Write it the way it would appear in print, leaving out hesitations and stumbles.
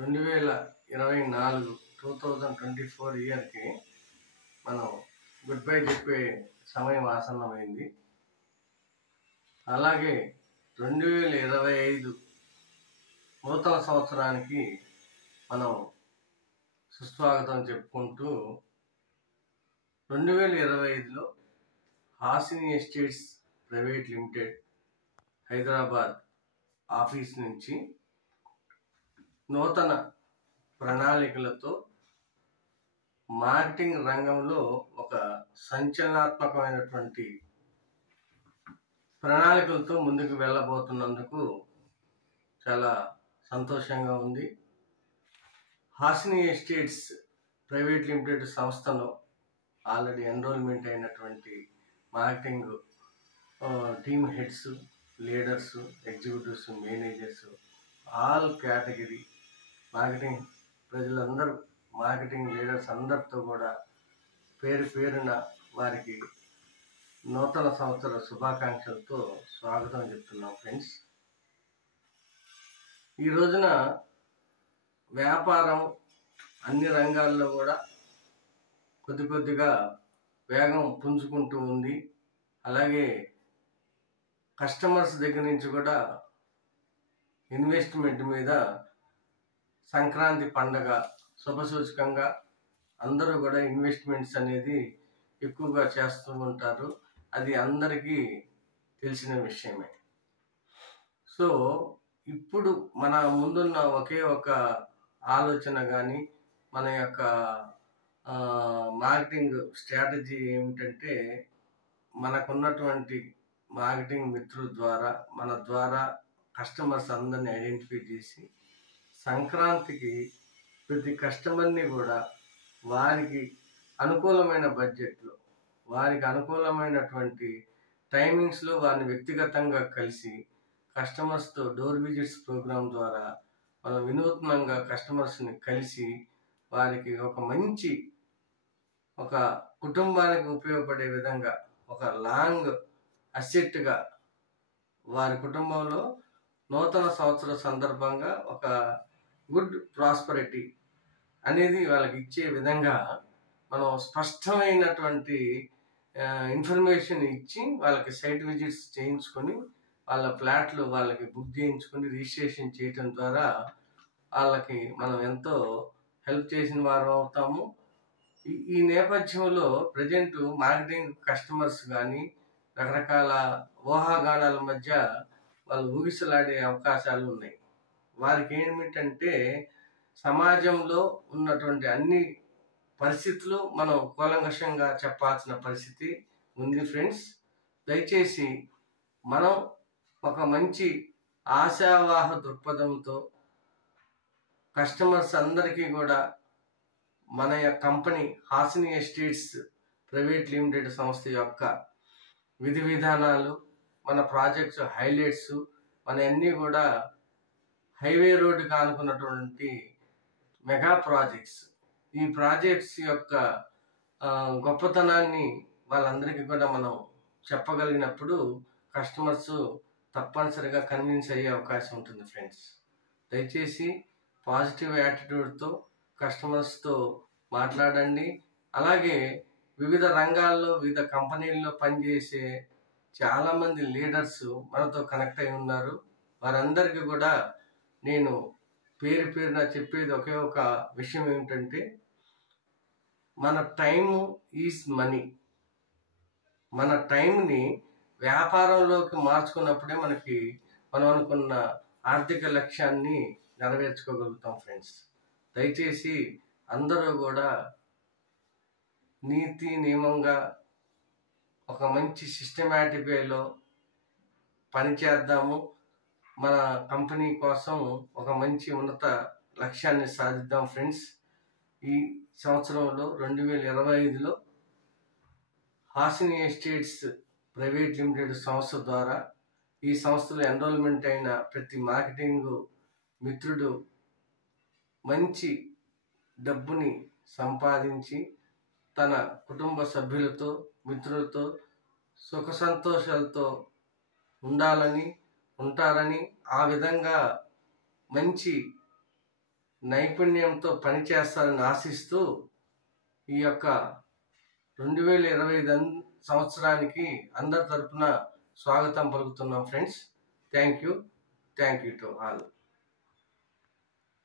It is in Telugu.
2024 2024 ఇయర్కి మనం గుడ్ బై చెప్పే సమయం ఆసన్నమైంది. అలాగే 2025 నూతన సంవత్సరానికి మనం సుస్వాగతం చెప్పుకుంటూ 2025లో Hasini estates private limited Hyderabad office నుంచి నూతన ప్రణాళికలతో మార్కెటింగ్ రంగంలో ఒక సంచలనాత్మకమైనటువంటి ప్రణాళికలతో ముందుకు వెళ్ళబోతున్నందుకు చాలా సంతోషంగా ఉంది. హాసిని ఎస్టేట్స్ ప్రైవేట్ లిమిటెడ్ సంస్థలో ఆల్రెడీ ఎన్రోల్మెంట్ అయినటువంటి marketing team heads, leaders, executives, managers, all category marketing ప్రజలందరూ, మార్కెటింగ్ లీడర్స్ అందరితో కూడా పేరు పేరున వారికి నూతన సంవత్సర శుభాకాంక్షలతో స్వాగతం చెప్తున్నాం ఫ్రెండ్స్. ఈ రోజున వ్యాపారం అన్ని రంగాల్లో కూడా కొద్దిగా వేగం పుంజుకుంటూ ఉంది. అలాగే కస్టమర్స్ దగ్గర నుంచి కూడా ఇన్వెస్ట్మెంట్ మీద సంక్రాంతి పండగ శుభసూచకంగా అందరూ కూడా ఇన్వెస్ట్మెంట్స్ అనేది ఎక్కువగా చేస్తూ ఉంటారు. అది అందరికీ తెలిసిన విషయమే. సో ఇప్పుడు మన ముందున్న ఒకే ఒక ఆలోచన కానీ మన యొక్క మార్కెటింగ్ స్ట్రాటజీ ఏమిటంటే, మనకున్నటువంటి మార్కెటింగ్ మిత్రుల ద్వారా మన ద్వారా కస్టమర్స్ అందరినీ ఐడెంటిఫై చేసి సంక్రాంతికి ప్రతి కస్టమర్ని కూడా వారికి అనుకూలమైన బడ్జెట్లో, వారికి అనుకూలమైనటువంటి టైమింగ్స్లో వారిని వ్యక్తిగతంగా కలిసి కస్టమర్స్తో డోర్ విజిట్స్ ప్రోగ్రాం ద్వారా మనం వినూత్నంగా కస్టమర్స్ని కలిసి వారికి ఒక కుటుంబానికి ఉపయోగపడే విధంగా ఒక లాంగ్ అసెట్గా వారి కుటుంబంలో నూతన సంవత్సర సందర్భంగా ఒక గుడ్ ప్రాస్పరిటీ అనేది వాళ్ళకి ఇచ్చే విధంగా మనం స్పష్టమైనటువంటి ఇన్ఫర్మేషన్ ఇచ్చి వాళ్ళకి సైట్ విజిట్స్ చేయించుకొని వాళ్ళ ఫ్లాట్లు వాళ్ళకి బుక్ చేయించుకొని రిజిస్ట్రేషన్ చేయటం ద్వారా వాళ్ళకి మనం ఎంతో హెల్ప్ చేసిన వారు అవుతాము. ఈ నేపథ్యంలో ప్రజెంట్ మార్కెటింగ్ కస్టమర్స్ కానీ రకరకాల ఊహాగానాల మధ్య వాళ్ళు ఊగిసలాడే అవకాశాలు ఉన్నాయి. వారికి ఏమిటంటే సమాజంలో ఉన్నటువంటి అన్ని పరిస్థితులు మనం కూలంకషంగా చెప్పాల్సిన పరిస్థితి ఉంది ఫ్రెండ్స్. దయచేసి మనం ఒక మంచి ఆశావాహ దృక్పథంతో కస్టమర్స్ అందరికీ కూడా మన యొక్క company Hasini estates private limited సంస్థ యొక్క విధి విధానాలు, మన ప్రాజెక్ట్స్ హైలైట్స్, మన అన్నీ కూడా హైవే రోడ్డుకి ఆనుకున్నటువంటి మెగా ప్రాజెక్ట్స్. ఈ ప్రాజెక్ట్స్ యొక్క గొప్పతనాన్ని వాళ్ళందరికీ కూడా మనం చెప్పగలిగినప్పుడు కస్టమర్స్ తప్పనిసరిగా కన్విన్స్ అయ్యే అవకాశం ఉంటుంది ఫ్రెండ్స్. దయచేసి పాజిటివ్ యాటిట్యూడ్తో కస్టమర్స్తో మాట్లాడండి. అలాగే వివిధ రంగాల్లో వివిధ కంపెనీల్లో పనిచేసే చాలామంది లీడర్స్ మనతో కనెక్ట్ అయి ఉన్నారు. వారందరికీ కూడా నేను పేరున చెప్పేది ఒకే ఒక విషయం ఏమిటంటే, మన టైము ఈజ్ మనీ. మన టైంని వ్యాపారంలోకి మార్చుకున్నప్పుడే మనం అనుకున్న ఆర్థిక లక్ష్యాన్ని నెరవేర్చుకోగలుగుతాం ఫ్రెండ్స్. దయచేసి అందరూ కూడా నీతి నియమంగా ఒక మంచి సిస్టమాటిక్ వేలో పనిచేద్దాము. మన కంపెనీ కోసం ఒక మంచి ఉన్నత లక్ష్యాన్ని సాధిద్దాం ఫ్రెండ్స్. ఈ సంవత్సరంలో 2025లో హాసిని ఎస్టేట్స్ ప్రైవేట్ లిమిటెడ్ సంస్థ ద్వారా ఈ సంస్థలో ఎన్రోల్మెంట్ అయిన ప్రతి మార్కెటింగ్ మిత్రుడు మంచి డబ్బుని సంపాదించి తన కుటుంబ సభ్యులతో, మిత్రులతో సుఖ సంతోషాలతో ఉంటారని, ఆ విధంగా మంచి నైపుణ్యంతో పనిచేస్తారని ఆశిస్తూ ఈ యొక్క 2025 సంవత్సరానికి అందరి తరపున స్వాగతం పలుకుతున్నాం friends. Thank you to all.